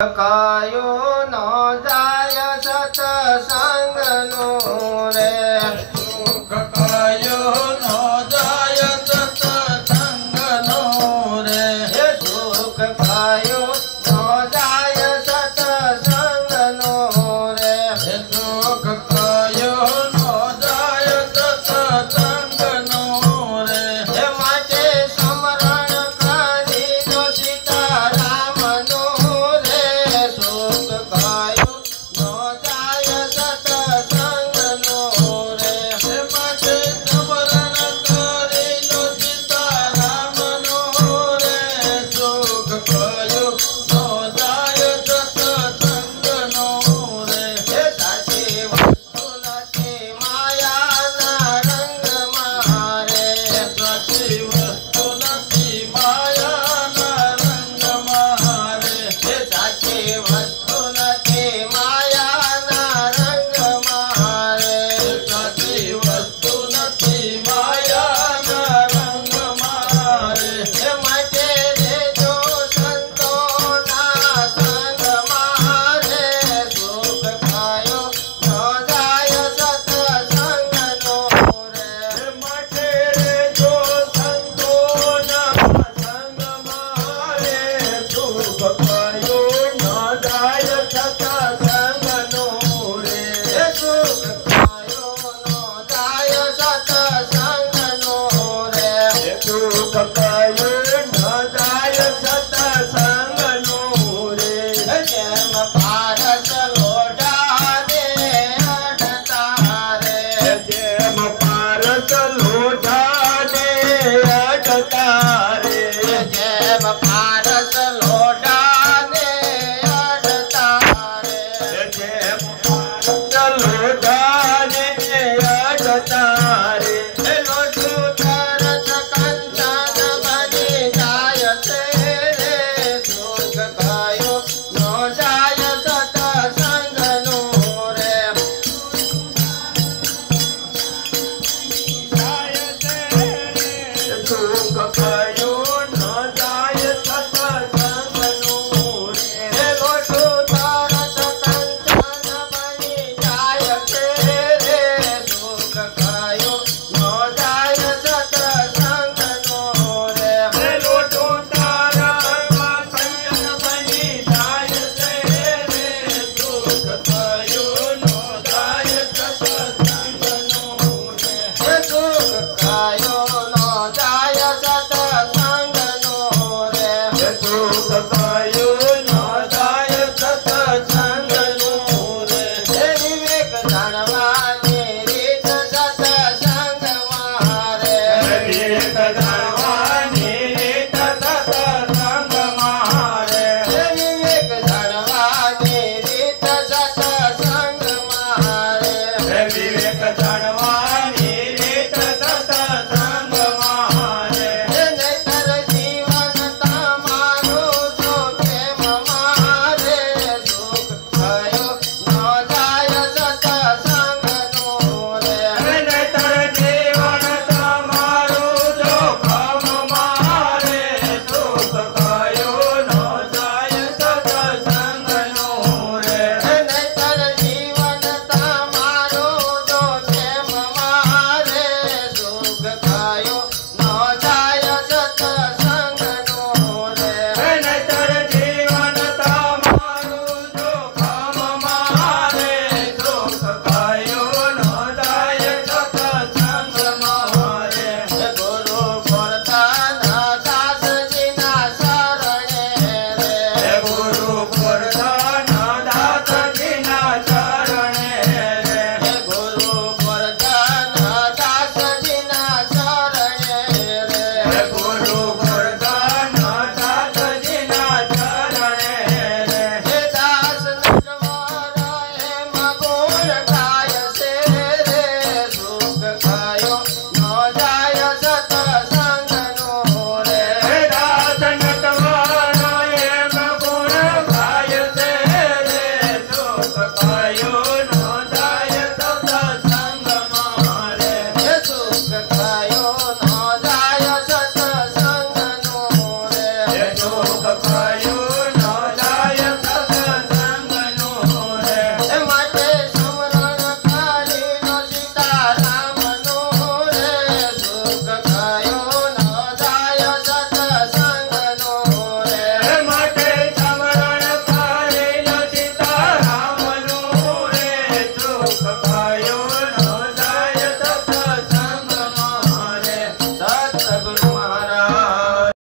कायो न जाय सत्संगनो रे सुख कायो न जाय सत्संगनो रे सुख कायो न जाय सत्संगनो रे सुख कायो न जाय सत्संगनो रे माटे स्मरण करी लो सीतारामनो रे सुख कायो न जाय सत्संगनो रे माटे स्मरण करी लो सीतारामनो रे सुख कायो न जाय सत्संगनो रे साची वस्तु નથી માયાના રંગ મારે સાચી વસ્તુ નથી માયાના રંગ મારે સાચી વસ્તુ